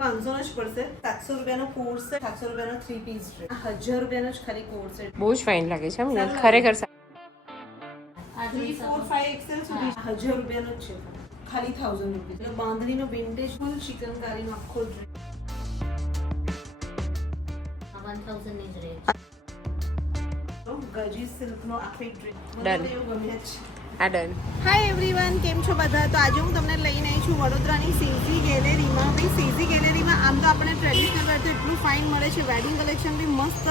500 જ પડશે. 700 રૂપિયાનો કોર્સ છે, 700 રૂપિયાનો 3 પીસ ડ્રેસ, 1000 રૂપિયાનો જ ખાલી કોર્સ છે. બહુ જ ફાઇન લાગે છે ખરેખર. 3, 4, 5 XL સુધી 1000 રૂપિયાનો જ છે, ખાલી 1000 રૂપિયા. એટલે બાંધણીનો વિન્ટેજ ફૂલ ચિકનકારીનો આખો ડ્રેસ 1000 ની જ રેન્જ. ગજી સિલ્કનો આખો એક ડ્રેસ Done. મને એવું ગમે છે. આ ડન. હાય એવરીવન, કેમ છો બધા? તો આજે હું તમને લઈને આવી છું વડોદરાની સીઝી ગેલેરીમાં. ભાઈ સીઝી ગેલેરીમાં આમ તો આપણે ટ્રેડિશનલ વેર તો એટલું ફાઇન મળે છે, વેડિંગ કલેક્શન બી મસ્ત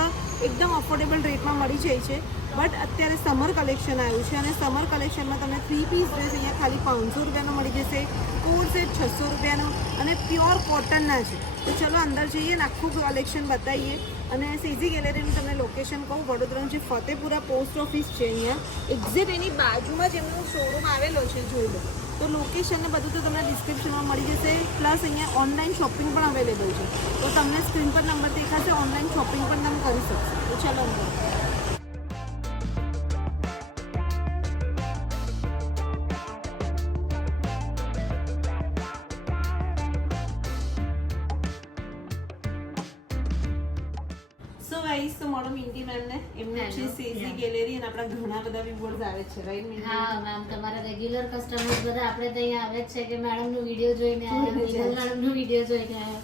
એકદમ અફોર્ડેબલ રેટમાં મળી જાય છે. બટ અત્યારે સમર કલેક્શન આવ્યું છે અને સમર કલેક્શનમાં તમને 3 પીસ ડ્રેસ અહીંયા ખાલી 500 રૂપિયાનો મળી જશે, કોટ સેટ 600 રૂપિયાનો અને પ્યોર કોટનના છે. તો ચલો અંદર જઈએ ને આખું કલેક્શન બતાવીએ. અને સીઝી ગેલેરીનું તમને લોકેશન કહું, વડોદરાનું જે ફતેપુરા પોસ્ટ ઓફિસ છે અહીંયા એક્ઝેક્ટ એની બાજુમાં જ એમનો શોરૂમ આવેલો છે, જોઈ લો. તો લોકેશન ને બધું તો તમને ડિસ્ક્રિપ્શનમાં મળી જશે. પ્લસ અહીંયા ઓનલાઈન શોપિંગ પણ અવેલેબલ છે, તો તમને સ્ક્રીન પર નંબર દેખાશે, ઓનલાઈન શોપિંગ પણ તમે કરી શકશો. તો ચલો અંદર. સો ગાઈસ, તો મારો મિન્ટી મેમને એમને છે સીઝી ગેલેરી અને આપણા ઘણા બધા વ્યુઅર્સ આવે છે, રાઈટ મિન્ટી? હા મેમ, તમારા રેગ્યુલર કસ્ટમર્સ બધા આપણે ત્યાં આવે જ છે કે મેડમનો વિડિયો જોઈને આયા, મેડમનો વિડિયો જોઈને આયા.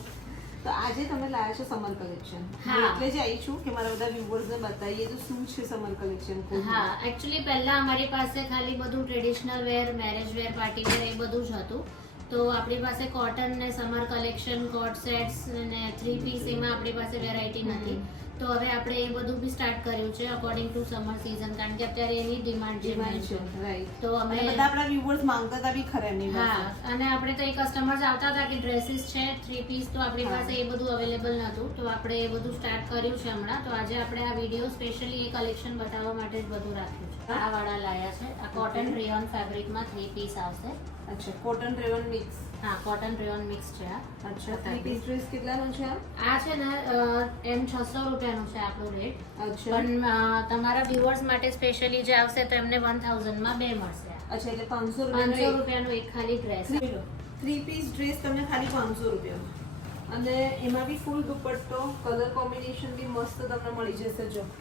તો આજે તમે લાવ્યા છો સમર કલેક્શન. હા. એટલે જ આવી છું કે મારા બધા વ્યુઅર્સને બતાવીએ તો શું છે સમર કલેક્શન. હા, એકચ્યુઅલી પહેલા અમારી પાસે ખાલી બધું ટ્રેડિશનલ વેર, મેરેજ વેર, પાર્ટી વેર એ બધું જ હતું. તો આપણી પાસે કોટન ને સમર કલેક્શન, કોટ સેટ્સ ને 3 પીસ એમાં આપણી પાસે વેરાયટી નથી. તો હવે આપણે એ બધું બી સ્ટાર્ટ કર્યું છે અકોર્ડિંગ ટુ સમર સીઝન, કારણ કે અત્યારે એની ડિમાન્ડ છે. રાઈટ. તો અમે બધા આપણા વ્યુઅર્સ માંગતા હતા બી ખરા નહીં. હા, અને આપણે તો એ કસ્ટમર્સ આવતા હતા કે ડ્રેસીસ છે 3 પીસ, તો આપણી પાસે એ બધું અવેલેબલ નહોતું. તો આપણે એ બધું સ્ટાર્ટ કર્યું છે હમણાં. તો આજે આપણે આ વિડીયો સ્પેશિયલી એ કલેક્શન બતાવવા માટે જ બધું રાખ્યું છે. આ વાળા લાયા છે, આ કોટન રેયોન ફેબ્રિકમાં 3 પીસ આવશે. અચ્છા, કોટન રેવન મિક્સ. હા, કોટન રેયોન મિક્સ છે આ. અચ્છા, 3 પીસ ડ્રેસ કેટલાનો છે આ? આ છે ને એમ 600 રૂપિયાનું છે આપણો રેટ. અચ્છા. પણ તમારા વ્યુઅર્સ માટે સ્પેશિયલી જે આવશે તો એમને 1000 માં બે મળશે. અચ્છા, એટલે 500 500 રૂપિયાનો રૂપિયાનું એક ખાલી ડ્રેસ. 3 પીસ ડ્રેસ તમને ખાલી 500 રૂપિયામાં. અને એમાં બી ફૂલ દુપટ્ટો, કલર કોમ્બિનેશન બી મસ્ત તમને મળી જશે. જો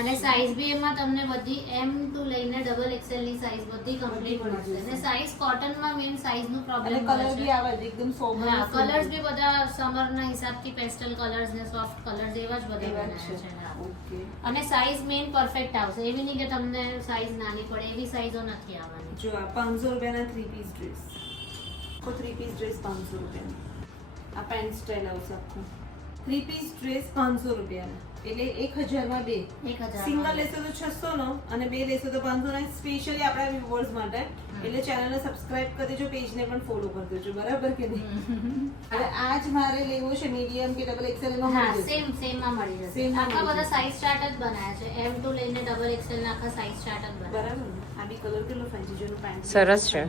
અને સાઈઝ બી એમાં તમને બધી M ટુ લઈને ડબલ XL ની સાઈઝ બધી કમ્પ્લીટ મળશે. અને સાઈઝ કોટનમાં મેઈન સાઈઝ નું અને પ્રોબ્લેમ કલર બી આવે છે એકદમ સોબર. હા, કલર્સ બી બધા સમર ના હિસાબથી પેસ્ટલ કલર્સ ને સોફ્ટ કલર્સ એવા જ બધા બનાવ્યા છે. હા. ઓકે. અને સાઈઝ મેઈન પરફેક્ટ આવશે, એવી નહીં કે તમને સાઈઝ નાની પડે, એવી સાઈઝો નથી આવવાની. જો આ 500 રૂપિયાના 3 પીસ ડ્રેસ, આખો 3 પીસ ડ્રેસ 500 રૂપિયાનો. આ પેન્ટ સ્ટાઇલ આવશે આખું. 3 પીસ ડ્રેસ 500 રૂપિયાના, એટલે 1000 માં બે. 1000 સિંગલ લેશો તો 600 નો અને બે લેશો તો 500 નો. સ્પેશિયલી આપણા વ્યુઅર્સ માટે. એટલે ચેનલને સબસ્ક્રાઇબ કરી દેજો, પેજને પણ ફોલો કરી દેજો, બરાબર કે નહીં? હવે આજ મારે લેવો છે મીડિયમ કે ડબલ એક્સેલ માં હા, મળી જશે? સેમ માં મળી જશે. Same માં આખા મળી બધા સાઈઝ ચાર્ટ જ બનાવ્યા છે, M ટુ લઈને ડબલ XL ના આખા સાઈઝ ચાર્ટ જ બનાવ્યા બરાબર ને? આ બી કલર કેટલો ફાઇન છે, જેનો પેન્ટ સરસ છે.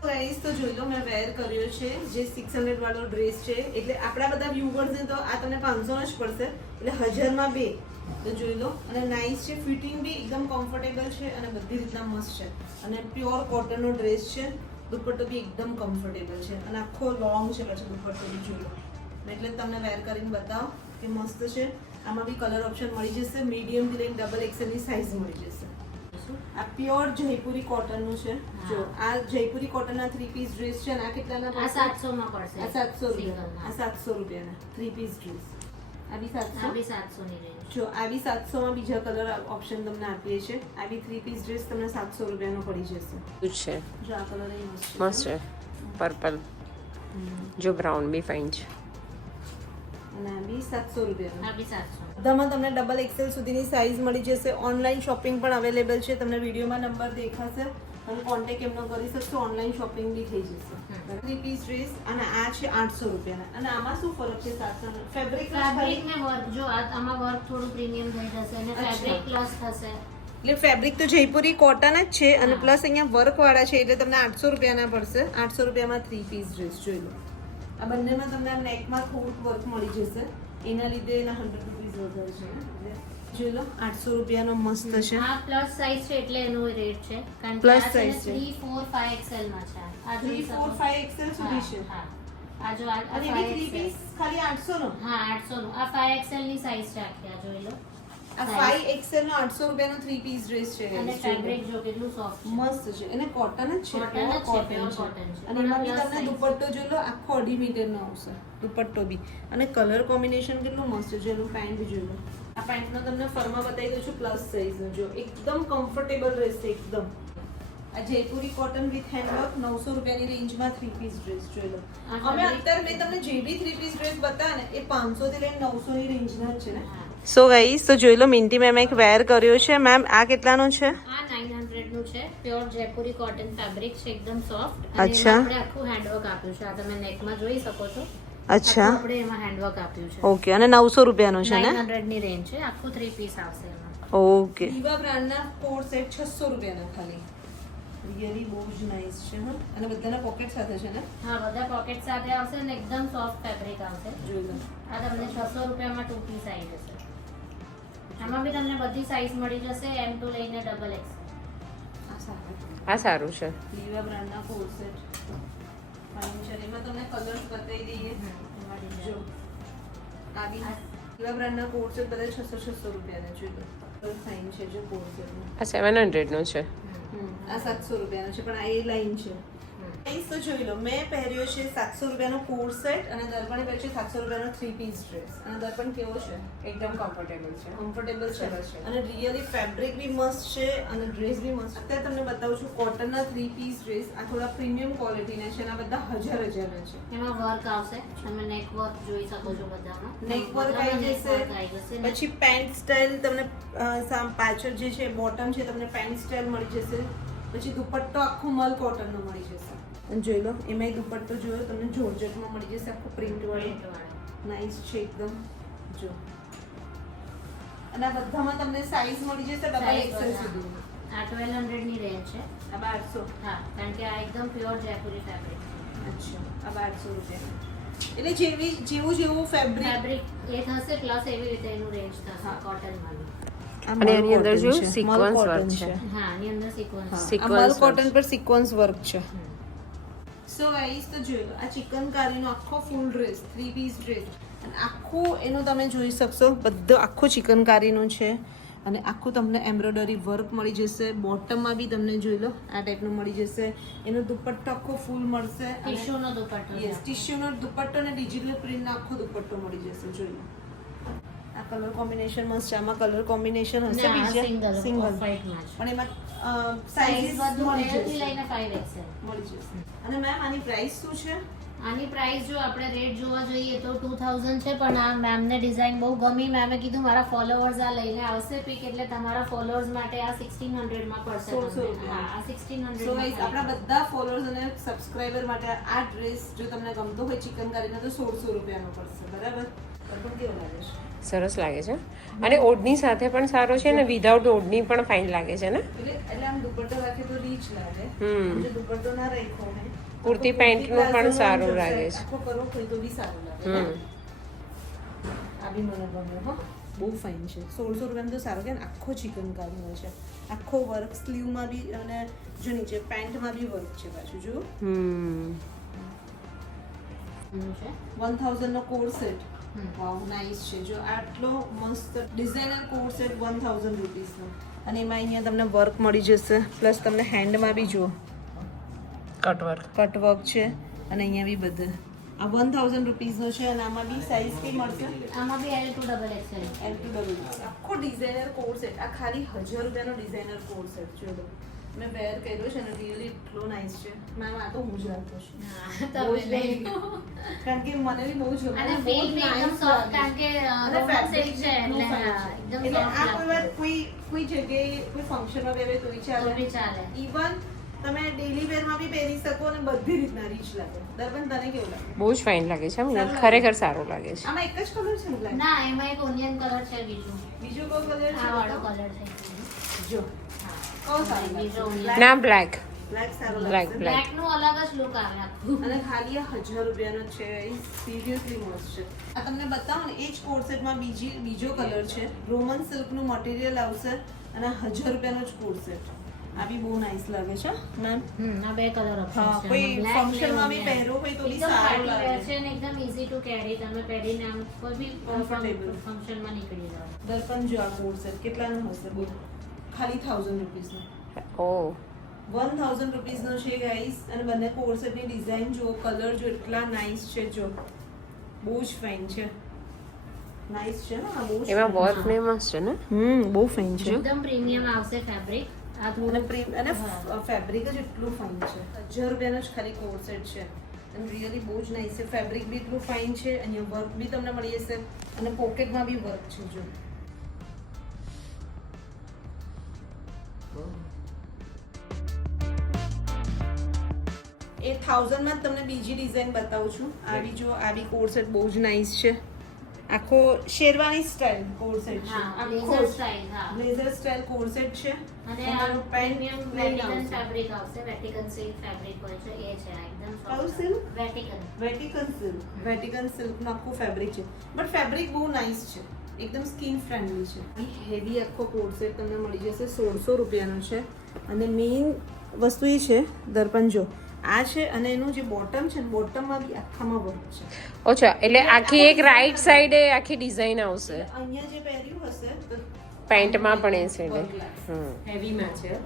પ્રાઇસ તો જોઈ લો, મેં વેર કર્યો છે જે 600 વાળો ડ્રેસ છે. એટલે આપણા બધા વ્યુઅર્સ ને તો આ તમને 500 જ પડશે, એટલે 1000 માં બે. તો જોઈ લો. અને નાઇસ છે, ફિટિંગ બી એકદમ કમ્ફર્ટેબલ છે અને બધી રીતના મસ્ત છે. અને પ્યોર કોટનનો ડ્રેસ છે, દુપટ્ટો બી એકદમ કમ્ફર્ટેબલ છે અને આખો લોંગ છે. પછી દુપટ્ટો બી જોઈ લો. એટલે તમને વેર કરીને બતાવો કે મસ્ત છે. આમાં બી કલર ઓપ્શન મળી જશે, મીડિયમ થી લઈને ડબલ એક્સેલ ની સાઈઝ મળી જશે. આ પ્યોર જયપુરી કોટન નું છે. જો આ જયપુરી કોટન ના 3 પીસ ડ્રેસ છે. આ કેટલાના આ 700 માં પડશે. આ 700 રૂપિયા. Single આ 700 રૂપિયાના 3 પીસ ડ્રેસ. આ બી 700. આ બી 700 ની રેન્જ. જો આ બી 700 માં બીજા કલર ઓપ્શન તમને આપીએ છે. આ બી 3 પીસ ડ્રેસ તમને 700 રૂપિયાનો પડી જશે. શું છે? જો આ કલર એ મસ્ત મસ્ત છે, પર્પલ. જો બ્રાઉન બી ફાઇન છે. અને આ બી 700 રૂપિયાનો. આ બી 700. બધામાં તમને ડબલ એક્સેલ સુધીની સાઈઝ મળી જશે. ઓનલાઈન શોપિંગ પણ અવેલેબલ છે. તમને વિડીયોમાં નંબર દેખાશે અને કોન્ટેક્ટ એમનો કરી શકશો. ઓનલાઈન શોપિંગ બી થઈ જશે. 3 પીસ ડ્રેસ અને આ છે 800 રૂપિયાના. અને આમાં શું ફરક છે? 700 ફેબ્રિક ફેબ્રિક ને વર્ક, જો આમાં વર્ક થોડું પ્રીમિયમ થઈ જશે અને ફેબ્રિક પ્લસ થશે. એટલે ફેબ્રિક તો જયપુરી કોટન જ છે અને પ્લસ અહીંયા વર્ક વાળા છે, એટલે તમને 800 રૂપિયાના પડશે. 800 રૂપિયામાં 3 પીસ ડ્રેસ જોઈ લો. આ બંનેમાં તમને નેકમાં થોડુંક વર્ક મળી જશે, એના લીધે એના 100 રૂપીસ વધારે છે. જોઈ લો, 800 રૂપિયાનો મસ્ત છે. આ પ્લસ સાઈઝ છે એટલે એનો રેટ છે, કારણ કે Plus આ છે ને size છે. 3, 4, 5 XL માં છે. આ 3, 4, 5 એક્સેલ સુધી છે. હા. આ જો આ અને એની 3 પીસ ખાલી 800 નો. હા 800 નું આ 5XL ની સાઈઝ છે આખી આ જોઈ લો આ 5XL નો 800 રૂપિયાનો 3 પીસ ડ્રેસ છે અને guys. ફેબ્રિક જો કેટલું સોફ્ટ છે મસ્ત છે અને કોટન જ છે, Cotton જ છે, pure pure cotton cotton છે. છે. અને એમાં બી plus તમને size. દુપટ્ટો જોઈ લો આખો 2.5 મીટરનો આવશે દુપટ્ટો બી અને કલર કોમ્બિનેશન કેટલું મસ્ત છે. એનું પેન્ટ જોઈ લો. આ પેન્ટનો તમને ફરમાં બતાવી દઉં છું પ્લસ સાઈઝનો. જો એકદમ કમ્ફર્ટેબલ રહેશે એકદમ. આ જયપુરી કોટન વિથ હેન્ડવર્ક 900 રૂપિયાની રેન્જમાં 3 પીસ ડ્રેસ જોઈ લો. આ અમે fabric- અત્યારે મેં તમને જે બી 3 પીસ ડ્રેસ બતાવ્યા ને એ 500 થી લઈને 900 ની રેન્જના જ છે ને. હા. સો ગાઈસ તો જોઈ લો મિન્ટી મેમ એક વેર કર્યો છે. મેમ આ કેટલાનો છે? આ 900 નું છે પ્યોર જયપુરી કોટન ફેબ્રિક છે એકદમ સોફ્ટ અચ્છા. એમાં આપણે આખું હેન્ડવર્ક આપ્યું છે આ તમે નેકમાં જોઈ શકો છો અચ્છા આખું આપણે એમાં હેન્ડવર્ક આપ્યું છે ઓકે અને 900 રૂપિયાનો છે ને? 900 ની રેન્જ છે આખું 3 પીસ આવશે એમાં ઓકે દીવા બ્રાન્ડના કોટ સેટ 600 રૂપિયાના ખાલી. રિયલી બહુ જ નાઈસ છે હા. અને બધાના પોકેટ સાથે છે ને? હા બધા પોકેટ સાથે આવશે અને એકદમ સોફ્ટ ફેબ્રિક આવશે જોઈ લો. આ તમને 600 રૂપિયામાં 2 પીસ આવી જશે આમાં બી તમને બધી સાઈઝ મળી જશે M2 લઈને XXL આ સારું. આ સારું છે. દીવા બ્રાન્ડના કોટ સેટ ફાઇન છે. એમાં તમને કલર્સ બતાવી દઈએ. જો આ બી દીવા બ્રાન્ડના કોટ સેટ બધા 600 રૂપિયાના જોઈ લો. ફાઇન છે જો કોટ સેટમાં. આ 700 નો છે. આ 700 રૂપિયાનો છે પણ આ એ લાઈન છે. પ્રાઇસ તો જોઈ લો. મેં પહેર્યો છે 700 રૂપિયાનો કોટ સેટ અને દર્પણે પહેર્યો છે 700 રૂપિયાનો 3 પીસ ડ્રેસ. અને દર્પણ કેવો છે? એકદમ કમ્ફર્ટેબલ છે. કમ્ફર્ટેબલ છે સરસ છે. અને રિયલી ફેબ્રિક બી મસ્ત છે અને ડ્રેસ બી મસ્ત. અત્યારે તમને બતાવું છું કોટનના 3 પીસ ડ્રેસ. આ થોડા પ્રીમિયમ ક્વોલિટીના છે અને આ બધા 1000 ના છે. એમાં વર્ક આવશે તમે નેક વર્ક જોઈ શકો છો બધામાં નેક વર્ક આવી બધામાં neck જશે. work આવી જશે ને પછી પેન્ટ સ્ટાઇલ તમને પાછળ જે છે બોટમ છે તમને પેન્ટ સ્ટાઇલ મળી જશે. પછી દુપટ્ટો આખો મલ કોટનનો મળી જશે. અને જોઈ લો એમાંય દુપટ્ટો જોયો તમને જોર્જેટમાં મળી જશે આખો પ્રિન્ટ વાળો. Print વાળો. નાઈસ છે એકદમ. જો અને આ બધામાં તમને સાઈઝ મળી જશે ડબલ Size એક્સેલ બધા. સુધી. આ 1200 ની રેન્જ છે આ 1200. હા કારણ કે આ એકદમ પ્યોર જયપુરી ફેબ્રિક અચ્છા આ 1200 રૂપિયા. એટલે જેવું ફેબ્રિક ફેબ્રિક એ થશે પ્લસ એવી રીતે એનું રેન્જ થશે હા. કોટનમાં અને એની અંદર જો sequence work છે. હા આની અંદર સિક્વન્સ Sequence કોટન work. પર સિક્વન્સ વર્ક છે. સો ગાઈસ તો જોઈ લો આ ચિકનકારીનો આખો ફૂલ ડ્રેસ 3 પીસ ડ્રેસ અને આખું એનું તમે જોઈ શકશો બધું આખું ચિકનકારીનું છે અને આખું તમને એમ્બ્રોઇડરી વર્ક મળી જશે. બોટમમાં બી તમને જોઈ લો આ ટાઈપનું મળી જશે. એનો દુપટ્ટો આખો ફૂલ મળશે. ટિશ્યુનો દુપટ્ટો છે. યસ ટિશ્યુનો દુપટ્ટો અને ડિજિટલ પ્રિન્ટનો આખો દુપટ્ટો મળી જશે. જોઈ લો આ કલર કોમ્બિનેશન મસ્ત છે. આમાં કલર કોમ્બિનેશન હશે ના, બીજા single, સિંગલ off-white માં જ. પણ એમાં સાઈઝ સાઈઝ બધું મળી 2 થી જશે. લઈને 5XL મળી જશે. અને મેમ આની પ્રાઇસ શું છે? આની પ્રાઇસ જો આપણે રેટ જોવા જઈએ તો 2000 છે પણ આ મેમને ડિઝાઇન બહુ ગમી. મેમે કીધું મારા ફોલોઅર્સ આ લઈને આવશે પિક એટલે તમારા ફોલોઅર્સ માટે આ 1600 માં પડશે 1600 તમને. રૂપિયા. હા આ 1600 સો માં ગાઈસ થાય. આપણા બધા ફોલોઅર્સ અને સબસ્ક્રાઇબર માટે આ ડ્રેસ જો તમને ગમતો હોય ચિકનકારીનો તો 1600 રૂપિયાનો પડશે. બરાબર? પણ કેવો લાગે છે? સરસ લાગે છે અને ઓઢણી સાથે પણ સારો છે અને વિધાઉટ ઓઢણી પણ ફાઇન લાગે છે ને. એટલે આમ દુપટ્ટો રાખે તો રીચ લાગે. હમ. જો દુપટ્ટો ના રાખ્યો હોય કુર્તી તો પેન્ટનું કુર્તી પણ પ્લાઝોનો સારું જો લાગે છે. આખો કરો હોય તો બી સારું લાગે. હમ આ બી મને ગમે હો. બહુ ફાઇન છે. 1600 રૂપિયામાં તો સારું કે આખો ચિકનકારીનો છે. આખો વર્ક સ્લીવમાં બી અને જો નીચે પેન્ટમાં બી વર્ક છે પાછું જો. હમ એનું છે 1000 નો કોડ સેટ. હમ. વાવ નાઈસ છે. જો આટલો મસ્ત ડિઝાઇનર કોડ સેટ 1000 રૂપીસનો અને એમાં અહીંયા તમને વર્ક મળી જશે પ્લસ તમને હેન્ડમાં બી જુઓ કટવર્ક. કટ વર્ક છે અને અહીંયા બી બધે આ 1000 રૂપીસનો છે અને આમાં બી સાઈઝ કઈ મળશે આમાં બી L2 XXL L2 આખો ડિઝાઇનર કોડ સેટ. આ ખાલી 1000 રૂપિયાનો ડિઝાઇનર કોડ સેટ જો લો. મેં વેર કર્યો છે અને રિયલી એટલો નાઈસ છે. મેમ આ તો હું જ રાખતો છું. બહુ જ તમે લઈ. કારણ કે મને બી બહુ જ ગમે અને બહુ જ ફીલ બી એકદમ nice સોફ્ટ લાગે કારણ કે અને રોમન fabric સિલ્ક છે એટલું એટલે fine હા, છે. એકદમ એટલે આ કોઈ વાર સોફ્ટ કોઈ જગ્યાએ કોઈ ફંક્શનમાં પહેરે તોય તો ચાલે બી ચાલે ઇવન તમે ડેલી વેરમાં બી પહેરી શકો અને બધી રીતના રીચ લાગે. દર્પણ તને કેવું લાગે? બહુ જ ફાઇન લાગે છે મને ખરેખર સારું લાગે છે. આમાં એક જ કલર છે ને black? ના એમાં એક ઓનિયન કલર છે બીજું બીજો કયો કલર આ વાળો છે? કલર છે જો હા કયો સારો બીજો લાગે? onion. ના બ્લેક. બ્લેક સારો Black, લાગશે. black. બ્લેક નું અલગ જ લુક આવે આખું અને ખાલી આ 1000 રૂપિયાનો છે. સિરિયસલી મસ્ત છે. આ તમને બતાવો ને એ જ કોડ સેટમાં બીજો કલર છે. રોમન સિલ્કનું મટીરિયલ આવશે અને 1000 રૂપિયાનો જ કોડ સેટ. આ બી બહુ નાઇસ લાગે છે મેમ. આ બે કલર ઓપ્શન હા, છે કોઈ Black ફંક્શનમાં બી ને પહેરો હોય તો બી એકદમ સારું party wear લાગે. છે અને એકદમ easy to carry. તમે પહેરીને આમ કોઈ બી Comfortable. ફંક્શનમાં નીકળી જાઓ. દર્પણ જો આ કોડ સેટ કેટલાનું હશે બોલ? ખાલી 1000 રૂપીસનો. ઓ 1000 રૂપીસનો છે ગાઈસ. અને બંને કોડ સેટની ડિઝાઇન જો, કલર જો એટલા નાઇસ છે. જો બહુ જ ફાઇન છે. નાઇસ છે ને આ બહુ જ એમાં fine. વર્ક ને મસ્ત છે ને. બહુ ફાઇન છે. એકદમ પ્રીમિયમ આવશે ફેબ્રિક. આ અને થોડું અને ફેબ્રિક જ એટલું ફાઇન છે. 1000 રૂપિયાનો જ ખાલી કોડ સેટ છે. અને રિયલી બહુ જ નાઇસ છે. ફેબ્રિક બી એટલું ફાઇન છે. અહીંયા વર્ક બી તમને મળી જશે અને પોકેટમાં બી વર્ક છે જો. એ 1000 માં જ તમને બીજી ડિઝાઇન બતાવું છું. આવી જો આવી કોડ સેટ બહુ જ નાઇસ છે. આખો શેરવાની સ્ટાઇલ કોડ સેટ છે. હા આખો blazer style. હા બ્લેઝર સ્ટાઇલ કોડ સેટ છે. અને આ તમારું પેન્ટ પ્રીમિયમ plain વેટિકન આવશે. ફેબ્રિક આવશે. વેટિકન સિલ્ક ફેબ્રિક હોય છે એ છે આ એકદમ કયું soft. silk? વેટિકન. વેટિકન સિલ્કનું આખું ફેબ્રિક છે. બટ ફેબ્રિક બહુ નાઇસ છે. એકદમ સ્કિન ફ્રેન્ડલી છે. હેવી આખો કોડ સેટ તમને મળી જશે 1600 રૂપિયાનો છે. અને મેઇન વસ્તુ એ છે દર્પણ જો આ છે અને એનું જે બોટમ છે ને બોટમમાં બી આખામાં વર્ક છે. ઓછા એટલે આખી એક રાઈટ સાઈડે આખી ડિઝાઇન આવશે. અહીંયા જે પહેર્યું હશે તો પેન્ટમાં પણ એ છે work લાગશે. હેવીમાં છે.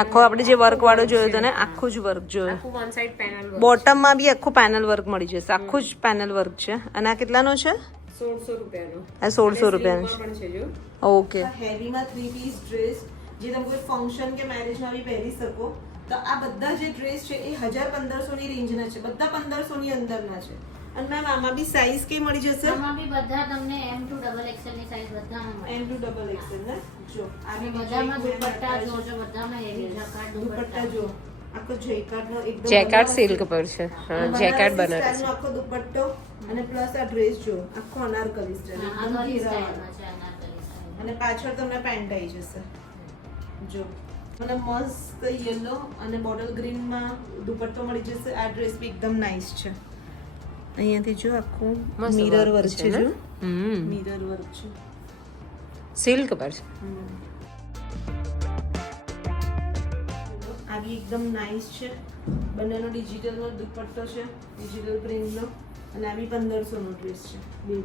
આખો આપણે જે વર્ક વાળો જોયો તો ને આખું જ વર્ક જોયું. આખું વન સાઈડ પેનલ બોટમમાં બી આખું પેનલ વર્ક મળી જશે. આખું જ પેનલ વર્ક છે. અને આ કેટલાનો છે? 1600 રૂપિયાનો. આ 1600 રૂપિયાનો છે. પણ છે જો. ઓકે. હેવીમાં 3 પીસ ડ્રેસ જે તમે કોઈ ફંક્શન કે મેરેજમાં બી પહેરી શકો તો આ બધા જે ડ્રેસ છે એ 1000-1500 ની રેન્જના છે. બધા 1500 ની અંદરના છે. અને મેમ આમાં બી સાઈઝ કઈ મળી જશે? આમાં બી બધા તમને M to XXL ની સાઈઝ બધામાં મળે. M to XXL ને જો અને આવી બધામાં દુપટ્ટા જોજો બધામાં હેવી જકાર્ડ દુપટ્ટા જો આખો જેકાર્ડનો એકદમ જેકાર્ડ સિલ્ક પર છે. હા જેકાર્ડ બનારસી બનારસી. સ્ટાઈલનો આખો દુપટ્ટો અને પ્લસ આ ડ્રેસ જો આખો અનારકલી સ્ટાઈલ એકદમ અનારકલી ઘેરાવાળો. સ્ટાઈલમાં છે અનારકલી સ્ટાઈલ. અને પાછળ તમને પેન્ટ આવી જશે જો. મને મસ્ત યલો અને બોટલ ગ્રીનમાં દુપટ્ટો મળી જશે. આ ડ્રેસ બી એકદમ નાઇસ છે. અહીંયાથી જો આખું મસ્ત મિરર work વર્ક છે છે ને? જો હમ મિરર વર્ક છે. સિલ્ક પર છે. આ બી એકદમ નાઇસ છે. બંનેનો ડિજિટલનો દુપટ્ટો છે ડિજિટલ પ્રિન્ટનો અને આ બી 1500 નો ડ્રેસ છે. બે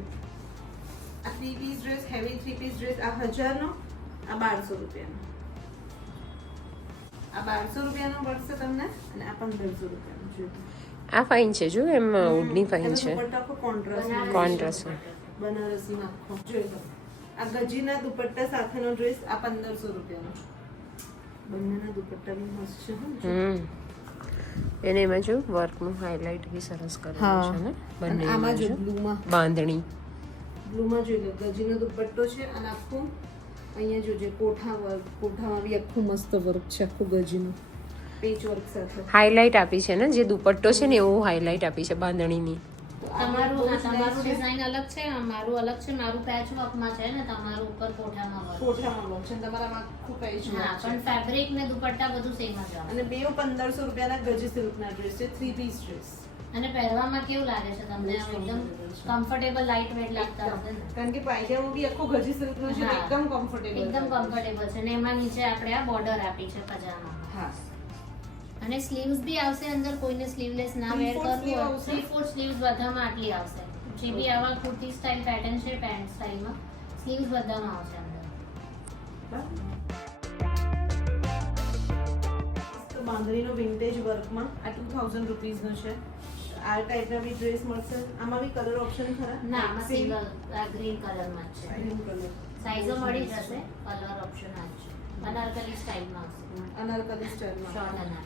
આ 3 piece dress heavy 3 piece dress આ 1000 નો આ 1200 રૂપિયાનો. આ 1200 રૂપિયાનો પડશે તમને અને આ 1500 રૂપિયાનો છે. આ ફાઇન છે જો એમ વુડની ફાઇન છે. દુપટ્ટો આખો કોન્ટ્રાસ્ટ કોન્ટ્રાસ્ટ. બનારસી આખો જોઈ લો. આ ગજીના દુપટ્ટા સાથેનો ડ્રેસ આ 1500 રૂપિયાનો. બંનેના દુપટ્ટા બી મસ્ત છે એને એમાં જો વર્કનું હાઇલાઇટ બી સરસ કરેલું છે ને બંને આમાં જો બ્લુમાં બાંધણી. જોઈ લો ગજીનો દુપટ્ટો છે અને આખું અહીંયા જોજે કોઠા વર્ક. કોઠામાં બી આખું મસ્ત વર્ક છે આખું ગજીનું પેચ વર્ક સાથે. હાઇલાઇટ આપી છે ને જે દુપટ્ટો છે ને એવું હાઇલાઇટ આપી છે બાંધણીની. તમારું ડિઝાઇન અલગ છે મારું અલગ છે. મારું પેચ વર્કમાં છે ને તમારું ઉપર કોઠામાં વર્ક. કોઠામાં વર્ક છે તમારામાં આખું પેચ હા વર્ક છે. પણ ફેબ્રિક ને દુપટ્ટા બધું સેમ જ આવે. અને બેઉ 1500 રૂપિયાના ગજી સિલ્કના ડ્રેસ છે 3 પીસ ડ્રેસ. અને પહેરવામાં કેવું લાગે છે તમને? આમ એકદમ કમ્ફર્ટેબલ લાઇટ વેટ લાગતા હશે ને? કારણ કે પાયજામો બી આખો ગજી સિલ્કનો છે તો હા. એકદમ કમ્ફર્ટેબલ. એકદમ કમ્ફર્ટેબલ છે. અને એમાં નીચે આપણે આ બોર્ડર આપી છે પજામામાં. હા. અને સ્લીવ્સ બી આવશે અંદર. કોઈને સ્લીવલેસ ના વેર 3/4 કરવું sleeve હોય આવશે. 3/4 સ્લીવ્સ બધામાં આટલી આવશે. જે બી આવા કુર્તી સ્ટાઇલ પેટર્ન છે પેન્ટ સ્ટાઇલમાં સ્લીવ્સ બધામાં આવશે અંદર. તો બાંધણીનો વિન્ટેજ વર્કમાં આ 2000 રૂપીસનો છે. આ ટાઈપના બી ડ્રેસ મળશે. આમાં બી કલર ઓપ્શન ખરા? ના આમાં સિંગલ ગ્રીન કલરમાં જ છે. Green colour. સાઈઝો મળી જશે. કલર ઓપ્શન આ જ છે. અનારકલી સ્ટાઇલમાં આવશે. અનારકલી સ્ટાઇલમાં. શોર્ટ અનારકલી.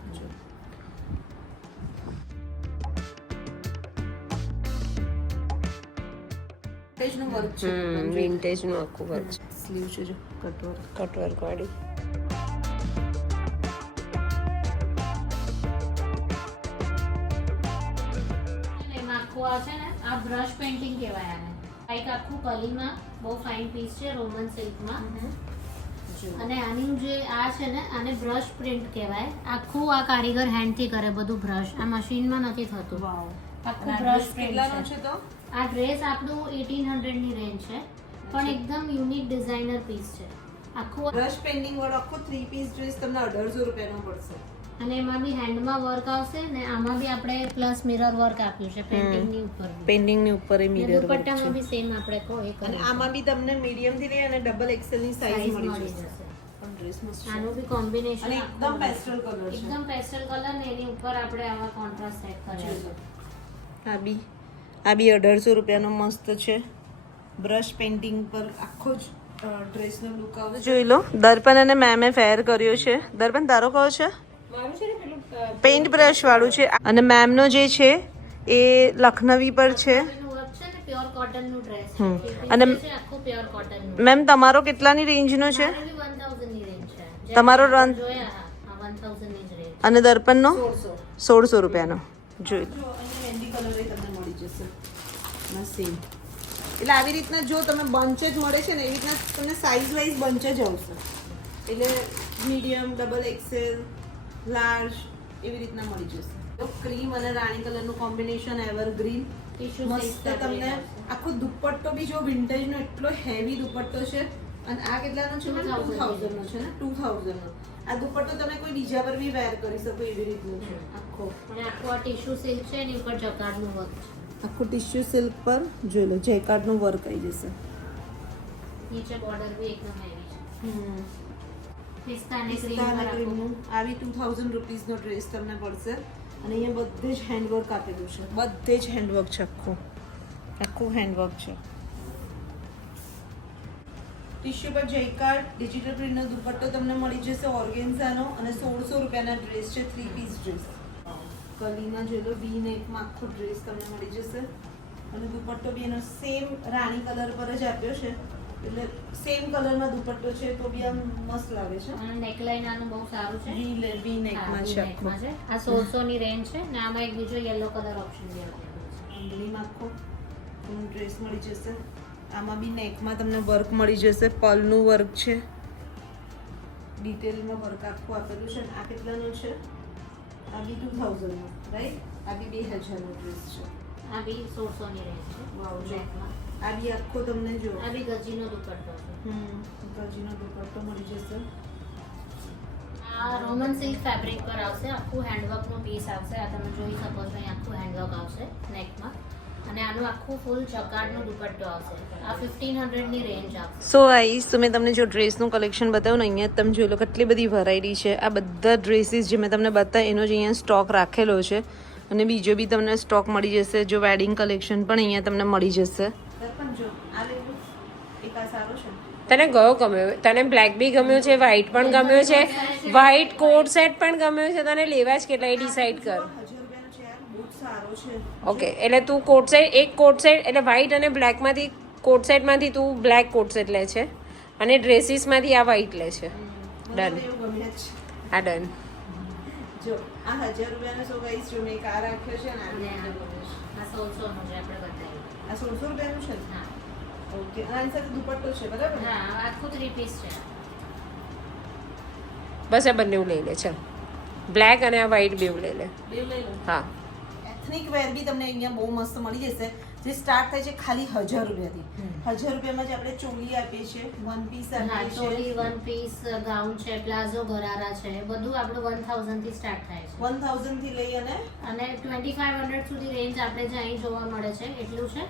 વિન્ટેજનું વર્ક છે. વિન્ટેજનું આખું વર્ક છે. સ્લીવ છે જો કટ વર્ક. કટવર્ક વાળી. એમાં આખું આ છે ને આ બ્રશ પેઇન્ટિંગ કહેવાય આને. એક આખું કલીમાં બહુ ફાઇન પીસ છે રોમન સિલ્કમાં. અને આની જે આ છે ને આને બ્રશ પ્રિન્ટ કહેવાય. આખું આ કારીગર હેન્ડથી કરે બધું બ્રશ. આ મશીનમાં નથી થતું. વાવ. આખું બ્રશ પ્રિન્ટ કેટલાનો છે. છે તો? આ ડ્રેસ આપણું 1800 ની રેન્જ છે પણ એકદમ યુનિક ડિઝાઇનર પીસ છે. આખું બ્રશ પેઇન્ટિંગ વાળો આખો 3 પીસ ડ્રેસ તમને 1800 રૂપિયાનો પડશે. અને એમાં બી હેન્ડમાં વર્ક આવશે ને આમાં બી આપણે પ્લસ મિરર વર્ક આપ્યું છે પેઇન્ટિંગની ઉપર પેઇન્ટિંગની ઉપર એ અને મિરર વર્ક દુપટ્ટામાં બી સેમ આપણે કહો એ અને આમાં બી તમને મીડિયમ થી લઈ અને ડબલ એક્સેલ ની સાઈઝ મળી જશે. જશે પણ ડ્રેસ મસ્ત છે આનું બી કોમ્બિનેશન અને એકદમ પેસ્ટલ કલર છે. એકદમ પેસ્ટલ કલર ને એની ઉપર આપણે આવા કોન્ટ્રાસ્ટ સેટ કર્યા છે. આ બી 1800 રૂપિયાનો મસ્ત છે. બ્રશ પેઇન્ટિંગ પર આખો જ ડ્રેસનો લુક આવે. જોઈ લો દર્પણ અને મેમે ફેર કર્યો છે. દર્પણ તારો કયો છે? મારું છે ને પેલું પેઇન્ટ બ્રશ વાળું છે અને મેમનો જે છે એ લખનવી પર છે. એનું વર્ક છે ને પ્યોર કોટન નું ડ્રેસ અને છે આખું પ્યોર કોટન નું મેમ તમારો કેટલાની રેન્જનો છે? મારું બી 1000 ની રેન્જ છે તમારો રન જોયા હા 1000 ની જ રેન્જ અને દર્પણનો 1600 રૂપિયાનો. જોઈ લો મહેંદી કલર એ તમને મળી જશે સેમ. એટલે આવી રીતના જો તમે બંચ જ મળે છે ને એવી રીતના તમને સાઇઝ વાઇઝ બંચ જ આવશે. એટલે મીડિયમ, ડબલ એક્સેલ, લાર્જ એવી રીતના મળી જશે. તો ક્રીમ અને રાણી કલરનું કોમ્બિનેશન એવરગ્રીન મસ્ત. તમને આખો દુપટ્ટો બી જો વિન્ટેજનો એટલો હેવી દુપટ્ટો છે. અને આ કેટલાનો છે? 2000 નો છે ને 2000 નો. આ દુપટ્ટો તમે કોઈ બીજા પર બી વેર કરી શકો એવી રીતનું છે આખો. અને આખું આ ટીશ્યુ સિલ્ક છે એની ઉપર જકાર્ડનું વર્ક છે. આખું ટિશ્યુ સિલ્ક પર જોઈ લો જેકાર્ડનું વર્ક આવી જશે. નીચે બોર્ડર બી એકદમ હેવી છે પિસ્તા અને ક્રીમ પિસ્તા અને પર આખું ક્રીમનું આવી 2000 રૂપીસનો ડ્રેસ તમને પડશે. અને અહીંયા બધે જ હેન્ડવર્ક આપેલું છે. બધે જ હેન્ડવર્ક છે આખું હેન્ડવર્ક છે. ટિશ્યુ પર જેકાર્ડ ડિજિટલ પ્રિન્ટનો દુપટ્ટો તમને મળી જશે ઓર્ગેન્ઝાનો અને 1600 રૂપિયાના ડ્રેસ છે 3 પીસ ડ્રેસ. કલીમાં જોઈ લો વી નેકમાં આખો ડ્રેસ તમને મળી જશે અને દુપટ્ટો બી એનો સેમ રાણી કલર પર જ આપ્યો છે. એટલે સેમ કલરમાં દુપટ્ટો છે તો બી આમ મસ્ત લાગે છે. અને નેકલાઈન આનું બહુ સારું છે વી નેકમાં છે આખો. આ 1600 ની રેન્જ છે ને આમાં એક બીજો યલો કલર ઓપ્શન બી અવેલેબલ છે. આંગળીમાં આખો ડ્રેસ મળી જશે. આમાં બી નેકમાં તમને વર્ક મળી જશે. પલનું વર્ક છે. ડિટેલમાં વર્ક આખું આપેલું છે. આ કેટલાનું છે? આ બી 2000 નો રાઈટ. આ બી 2000 નો ડ્રેસ છે. આ બી 1600 ની રેન્જ છે વાવ જો બ્લેકમાં. આ બી આખો તમને જો આ બી ગજીનો દુપટ્ટો છે. ગજીનો દુપટ્ટો મળી જશે. આ રોમન સિલ્ક ફેબ્રિક પર આવશે આખું હેન્ડવર્ક નો પીસ આવશે. આ તમે જોઈ શકો છો અહીં આખું હેન્ડવર્ક આવશે નેકમાં અને આનું આખું ફૂલ જકાર્ડનો દુપટ્ટો આવશે. આ 1500 ની રેન્જ આવશે. સો આઈસ તો મેં તમને જો ડ્રેસનું કલેક્શન બતાવ્યું ને અહીંયા તમે જોઈ લો કેટલી બધી વેરાયટી છે. આ બધા ડ્રેસીસ જે મેં તમને બતાવ્યા એનો જ અહીંયા સ્ટોક રાખેલો છે અને બીજો બી તમને સ્ટોક મળી જશે. જો વેડિંગ કલેક્શન પણ અહીંયા તમને મળી જશે. તને કયો ગમ્યો? તને બ્લેક બી ગમ્યો છે, વ્હાઈટ પણ ગમ્યો છે, વ્હાઈટ કોટ સેટ પણ ગમ્યો છે. તને લેવા જ કેટલા એ ડિસાઈડ કર. ઓકે એટલે તું કોટ સેટ એક કોટ સેટ એટલે વ્હાઈટ અને બ્લેકમાંથી કોટ સેટમાંથી તું બ્લેક કોટ સેટ લે છે અને ડ્રેસીસમાંથી આ વ્હાઈટ લે છે. ડન. આ ડન. જો આ 1000 રૂપિયાનો સો ગાઈસ જો મેં કાર રાખ્યો છે ને અને આ 1600 નો જે આપણે બતાવ્યું. આ 1600 રૂપિયાનું છે. હા ઓકે આની સાથે દુપટ્ટો છે બરાબર. હા આખું 3 પીસ છે. બસ આ બંને લઈ લે છે. બ્લેક અને આ વ્હાઈટ બેવ લઈ લે. બે લઈ લો. હા એથનિક વેર બી તમને અહીંયા બહુ મસ્ત મળી જશે. જે સ્ટાર્ટ થાય છે ખાલી 1000 રૂપિયાથી. 1000 રૂપિયામાં જ આપણે ચોલી આપીએ છીએ, વન પીસ હા આપીએ ચોલી છીએ. વન પીસ ગાઉન છે, પ્લાઝો ગરારા છે, બધું આપણું 1000 થી સ્ટાર્ટ થાય છે 1000 થી લઈ અને 2500 સુધી રેન્જ આપણે જે અહીં જોવા મળે છે એટલું છે.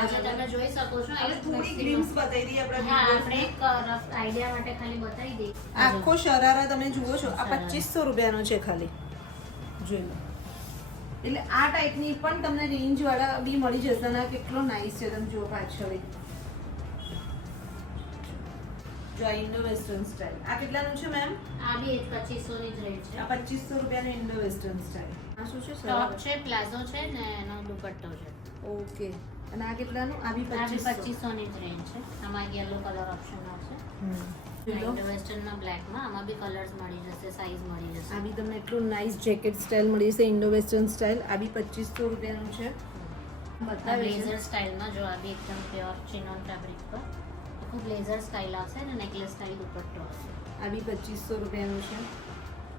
આજે તમે જોઈ શકો છો અને થોડી ગ્લિમ્સ બતાવી દઈએ આપણા હા viewers આપણે ને. એક રફ આઈડિયા માટે ખાલી બતાવી દઈએ. આખો શરારા તમે જુઓ છો આ 2500 રૂપિયાનો છે ખાલી. જોઈ લો. એટલે આ ટાઈપની પણ તમને રેન્જ વાળા બી મળી જશે ને કેટલો નાઈસ છે. તમે જુઓ પાછળ જો ઇન્ડો વેસ્ટર્ન સ્ટાઇલ. આ કેટલાનું છે મેમ? આ બી 2500 ની જ રેન્જ છે. આ 2500 રૂપિયાનો ઇન્ડો વેસ્ટર્ન સ્ટાઇલ. આ શું છે? ટોપ છે, પ્લાઝો છે ને એનો દુપટ્ટો છે. ઓકે. અને આ કેટલાનું? આ બી આ બી 2500. 2500 ની જ રેન્જ છે. આમાં યલો કલર ઓપ્શન આવશે. ઇન્ડો વેસ્ટર્નમાં બ્લેકમાં આમાં બી કલર્સ મળી જશે, સાઈઝ મળી જશે. આ બી તમને એટલું નાઈસ જેકેટ સ્ટાઇલ મળી જશે ઇન્ડો વેસ્ટર્ન સ્ટાઇલ. આ બી 2500 રૂપિયાનું છે. બતાવે બ્લેઝર સ્ટાઇલમાં જો આ બી એકદમ પ્યોર ચિનોન ફેબ્રિક પર આખું બ્લેઝર સ્ટાઇલ આવશે અને નેકલેસ સ્ટાઇલ દુપટ્ટો આવશે. આ બી 2500 રૂપિયાનું છે.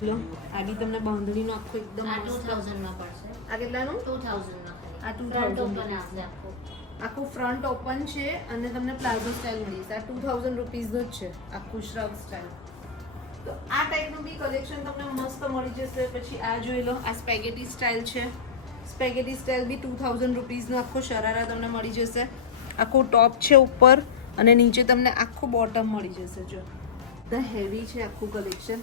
લો આ બી તમને બાંધણીનો આખો એકદમ આ મસ્ત. 2000 માં પડશે. આ કેટલાનું? 2000 માં ખાલી. આ 2000 ફ્રન્ટ ઓપન આવશે આખું. આખું ફ્રન્ટ ઓપન છે અને તમને પ્લાઝો સ્ટાઇલ મળી જશે. આ 2000 રૂપીસનું જ છે આખું શ્રગ સ્ટાઇલ. તો આ ટાઈપનું બી કલેક્શન તમને મસ્ત મળી જશે. પછી આ જોઈ લો, આ સ્પેગેટી સ્ટાઇલ છે. સ્પેગેટી સ્ટાઇલ બી 2000 રૂપીસનો આખો શરારા તમને મળી જશે. આખું ટોપ છે ઉપર અને નીચે તમને આખું બોટમ મળી જશે. જો બધા હેવી છે આખું કલેક્શન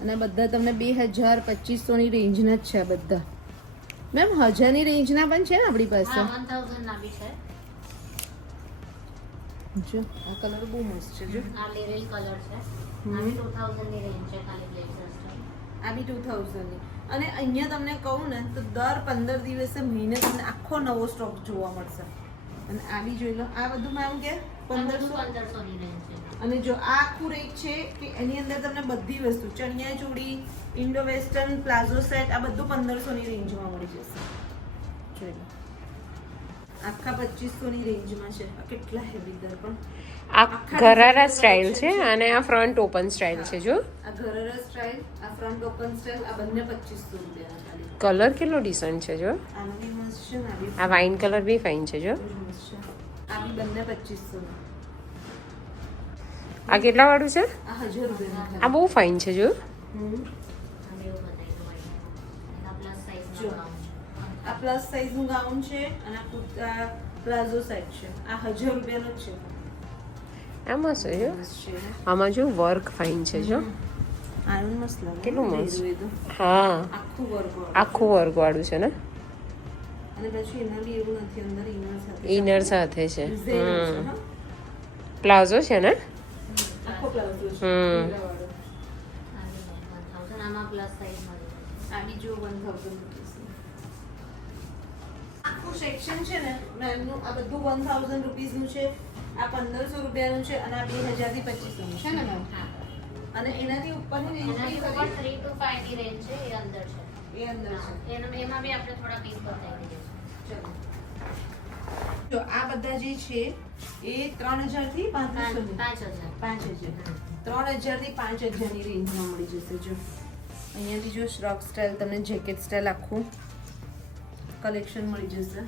અને બધા તમને 2000-2500ની રેન્જના જ છે આ બધા. મેમ 1000ની રેન્જના પણ છે ને આપણી પાસે? હા 1000 ના બી છે. જો આ કલર બહુ મસ્ત છે. જો આ લેરેલ કલર છે. આ બી 2000 ની રેન્જ છે ખાલી બ્લેઝર સ્ટાઇલ. આ બી 2000ની. અને અહીંયા તમને કહું ને તો દર 15 દિવસે મહિને તમને આખો નવો સ્ટોક જોવા મળશે. અને આ બી જોઈ લો, આ બધું મેમ કે 1500 ની રેન્જ છે. અને જો આ આખું રેટ છે કે એની અંદર તમને બધી વસ્તુ chaniya choli, Indo western, palazzo set આ બધું 1500ની રેન્જમાં મળી જશે. જોઈ લો, આખા 2500ની રેન્જમાં છે. આ કેટલા હેવી દર પણ. આ ઘરારા સ્ટાઇલ છે અને આ ફ્રન્ટ ઓપન સ્ટાઇલ છે. જો આ ઘરારા સ્ટાઇલ, આ ફ્રન્ટ ઓપન સ્ટાઇલ, આ બંને 2500 રૂપિયાના ખાલી. કલર કેટલો ડિસન્ટ છે. જો આનો બી મસ્ત છે ને, આ બી આ વાઇન કલર બી ફાઇન છે. જો બહુ મસ્ત છે. આ બી બંને 2500 ના. આ કેટલા વાળું છે? આ 1000 રૂપિયાના. આ બહુ ફાઇન છે. જો હમ. આ બેઉ બતાવી દો આ પ્લસ સાઈઝ જો. નો ગાઉન છે. આ પ્લસ સાઈઝનું ગાઉન છે અને આ કુર્તા પ્લાઝો સેટ છે. આ 1000 રૂપિયાનો જ છે. આ મસ્ત છે. જો મસ્ત છે ને? આમાં જો વર્ક ફાઇન છે. જો આનું મસ્ત લાગે. કેટલું મસ્ત. પહેર્યું એ તો. હા આખું વર્ક આખું વર્ક વાળું છે ને. અને પછી એના બી એવું નથી, અંદર ઇનર સાથે ઇનર સાથે છે. ડિઝાઇનર છે, હા. પ્લાઝો છે ને. આખો પ્લાઝો છે. હમ. ઘેરાવાળો. આ બી 1000 આમાં પ્લસ સાઈઝ મળી જશે. આ બી જો 1000 રૂપીસનું. આખું સેક્શન છે ને મેમનું, આ બધું 1000 રૂપીસનું છે. આ 1500 રૂપિયાનું છે અને આ 2000 થી 2500 નું છે ને મેમ? હા અને એનાથી ઉપરની રેન્જ એનાથી બી ઉપર 3 to 5 ની રેન્જ છે એ અંદર છે. એ અંદર છે. એમાં બી આપણે થોડા પીસ બતાવી દઈએ. ચલો. જો આ બધા જે છે એ 3000 થી 3500 ની. 5000 3000 થી 5000 ની રેન્જમાં મળી જશે. જો અહીંયાથી જો શ્રગ સ્ટાઇલ તમને જેકેટ સ્ટાઇલ આખું કલેક્શન મળી જશે.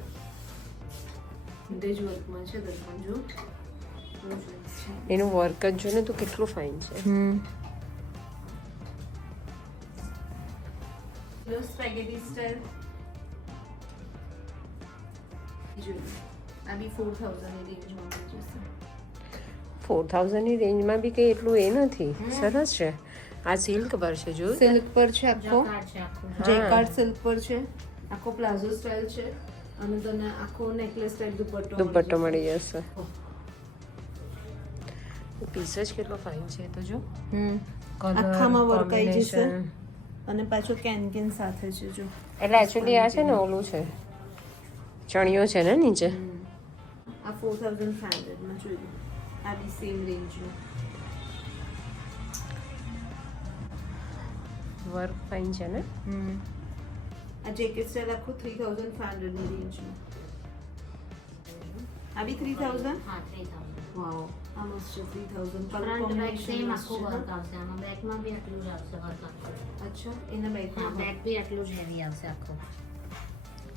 વિદેજ વર્કમાં છે દર્પણ. જો બહુ સરસ છે. એનું વર્ક જ જો ને તો કેટલું ફાઇન છે. Spaghetti style. જો આ બી 4000 ની રેન્જમાં મળી જશે. 4000 ની રેન્જમાં બી કઈ એટલું એ નથી. સરસ છે. આ સિલ્ક પર છે. જો સિલ્ક પર છે આખો. જકાર્ડ છે આખું. જેકાર્ડ સિલ્ક પર છે. આખો પ્લાઝો સ્ટાઇલ છે અને તને આખો નેકલેસ સ્ટાઇલ દુપટ્ટો મળી જશે. પીસ જ કેટલો ફાઇન છે. તો જો આખામાં વર્ક આવી જશે અને પાછો કેન સાથે છે. જો એટલે એકચ્યુઅલી આ છે ને ઓલું છે ચણિયો છે ને નીચે. આ 4500 માં જોઈ લો. આ બી સેમ રેન્જમાં. વર્ક ફાઇન છે ને. આ જેકેટ સ્ટાઇલ આખું 3500 ની રેન્જમાં. આ બી 3000. હા 3000 વાવ, આ મસ્ત છે. 3000 colour front back same combination આખું વર્ક આવશે. આમાં બેકમાં બી આટલું જ આવશે વર્ક આખું. અચ્છા, એના હા બેકમાં બેક બી આટલું જ હેવી આવશે આખું.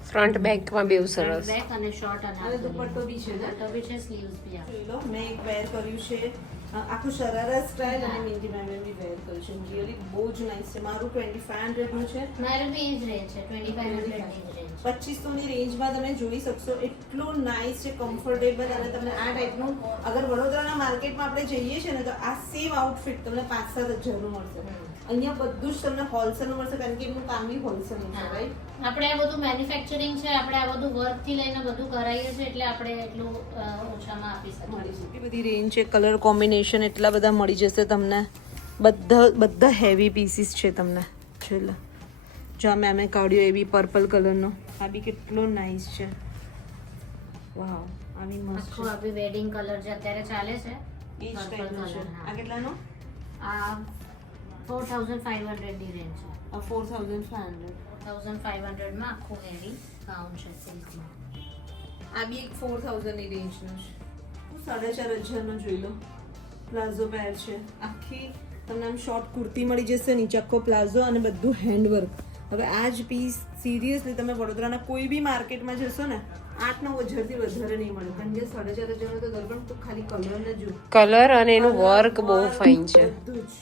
ફ્રન્ટ બેકમાં બેવ ફ્રન્ટ સરસ. બેક અને શોર્ટ અને અને દુપટ્ટો બી છે ને? દુપટ્ટો બી છે, સ્લીવ્સ બી આવે. જોઈ લો, મેં એક વેર કર્યું છે આખું શરારા સ્ટાઇલ અને મિંડી મેમે બી વેર કર્યું છે. રિયલી બહુ જ નાઇસ છે. મારું 2500 નું છે. મારું બી એ જ રેન્જ છે 2500 ની જ રેન્જ. 2500 ની રેન્જમાં તમે જોઈ શકશો. એટલું નાઇસ છે, કમ્ફર્ટેબલ. અને તમને આ ટાઈપનું અગર વડોદરાના માર્કેટમાં આપણે જઈએ છીએ ને તો આ સેમ આઉટફિટ તમને 5-7 હજારનું મળશે. અહીંયા બધું જ તમને હોલસેલનું મળશે કારણ કે એમનું કામ બી હોલસેલનું છે, રાઈટ? આપણે આ બધું મેન્યુફેક્ચરિંગ છે, આપણે આ બધું વર્ક થી લઈને બધું કરાવીએ છીએ એટલે આપણે એટલું ઓછામાં આપી શકીએ. એટલી બધી રેન્જ છે. કલર કોમ્બિનેશન એટલા બધા મળી જશે તમને. બધા હેવી પીસીસ છે તમને. ચલો, જો આ મેમે કાઢ્યો એ બી પર્પલ કલરનો. આ બી કેટલો નાઇસ છે. વાવ, આ બી મસ્ત આખું છે. આ બી વેડિંગ કલર જે અત્યારે ચાલે છે એ જ purple ટાઈપનો છે. colour, હા. આ કેટલાનો? આ 4500 ની રેન્જ છે. આ 4500. 4500 માં આખું હેવી ગાઉન છે સિલ્કમાં. આ બી એક 4000 ની રેન્જનો છે. 4500 નો જોઈ લો. પ્લાઝો પેર છે. આખી તમને આમ શોર્ટ કુર્તી મળી જશે, નીચે આખો પ્લાઝો અને બધું હેન્ડવર્ક. હવે આ જ પીસ સિરિયસલી તમે વડોદરાના કોઈ બી માર્કેટમાં જશો ને 8-9 હજારથી વધારે નહીં મળે કારણ કે 4,500 હજારનો તો દર પણ તું ખાલી કલર ને જો કલર અને એનું વર્ક બહુ ફાઇન છે. બધું જ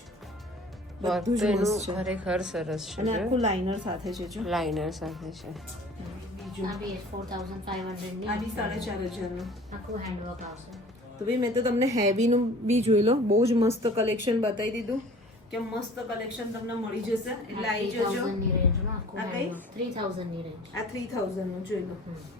વર્ક બધું તો જ એનું મસ્ત છે ખરેખર સરસ અને છે. આખું લાઇનર સાથે છે જો લાઇનર સાથે છે. બીજું આ બી 4500 ની આ બી 4,500 નો. આખું હેન્ડવર્ક આવશે. તો ભાઈ મેં તો તમને હેવીનું બી જોઈ લો બહુ જ મસ્ત કલેક્શન બતાવી દીધું કે મસ્ત કલેક્શન તમને મળી જશે એટલે આવી જજો. 3000 ની રેન્જમાં આખું આ કઈ? હેન્ડવર્ક 3000 ની રેન્જ આ 3,000 નું જોઈ લો.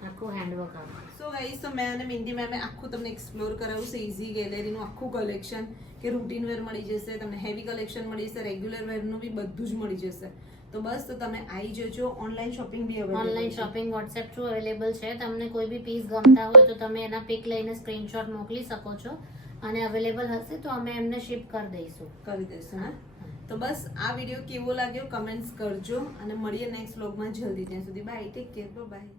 આખું હેન્ડવર્ક આવશે. સો ગાઈસ તો મેં અને મિંદી મેમે આખું તમને એક્સપ્લોર કરાવ્યું છે ઇઝી ગેલેરીનું આખું કલેક્શન કે રૂટીન વેર મળી જશે તમને હેવી કલેક્શન મળી જશે રેગ્યુલર વેરનું બી બધું જ મળી જશે. તો બસ તો તમે આવી જજો. Online shopping be available online shopping WhatsApp through available છે. તમને કોઈ બી પીસ ગમતા હોય તો તમે એના પિક લઈને સ્ક્રીનશોટ મોકલી શકો છો અને અવેલેબલ હશે તો અમે એમને શિપ કરી દઈશું. કરી દેશું હા. તો બસ આ વિડીયો કેવો લાગ્યો કમેન્ટ્સ કરજો અને મળીએ નેક્સ્ટ વ્લોગમાં જલ્દી. ત્યાં સુધી બાય ટેક કેર બાય.